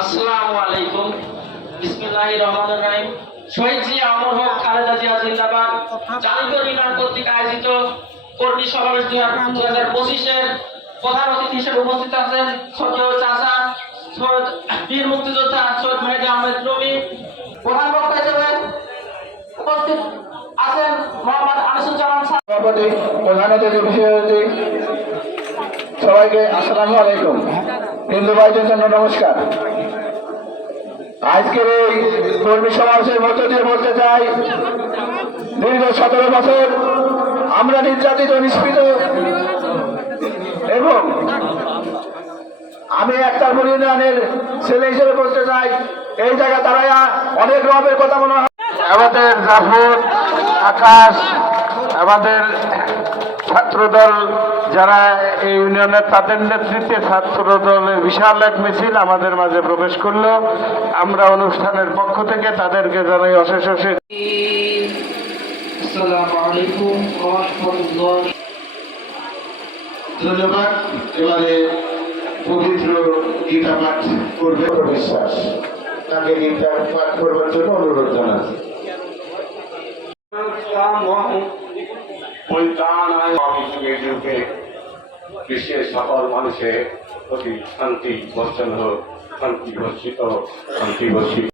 আসসালামু আলাইকুম। বিসমিল্লাহির রহমানির রহিম। শহীদ জিয়া অমর হোক, খালেদা জিয়া জিন্দাবাদ। জালিগড় ইউনিয়ন কর্তৃক আয়োজিত কর্মী সমাবেশ দুই হাজার পঁচিশের প্রধান অতিথি হিসেবে উপস্থিত আছেন সদীয় চাচা সৈয়দ বীর মুক্তিযোদ্ধা সৈয়দ মেহেদি আহমেদ নবী প্রধান বক্তা হিসেবে উপস্থিত আছেন মোহাম্মদ আনিসুজ্জামান সভাপতি, প্রধান অতিথি সবাইকে আসসালামু আলাইকুম। হিন্দু ভাইদের জন্য নমস্কার। আজকের এই কর্মী সমাবেশের মধ্য দিয়ে বলতে চাই, দীর্ঘ সতেরো বছর আমরা নির্যাতিত নিষ্পিত এবং আমি একটা ইউনিয়নের ছেলে হিসেবে বলতে চাই, এই জায়গা দাঁড়ায় অনেক রবের কথা মনে হয়। আমাদের জাফর, আকাশ, আমাদের ছাত্রদল যারা এই ইউনিয়নের তাদের নেতৃত্বে ছাত্র দলের বিশাল এক মিছিল আমাদের মাঝে প্রবেশ করল। আমরা অনুষ্ঠানের পক্ষ থেকে তাদেরকে জানাই অশেষ অশেষ। আসসালামু আলাইকুম ওয়া রাহমাতুল্লাহ। ধন্যবাদ। এবারে পবিত্র গীতা পাঠ করবে বিশ্বাস। তাকে গীতা পাঠ করবার জন্য অনুরোধ জানাচ্ছি। বিশ্বের সকল মানুষের প্রতি শান্তি বর্ষণ হোক শান্তি বর্ষিত শান্তি বর্ষিত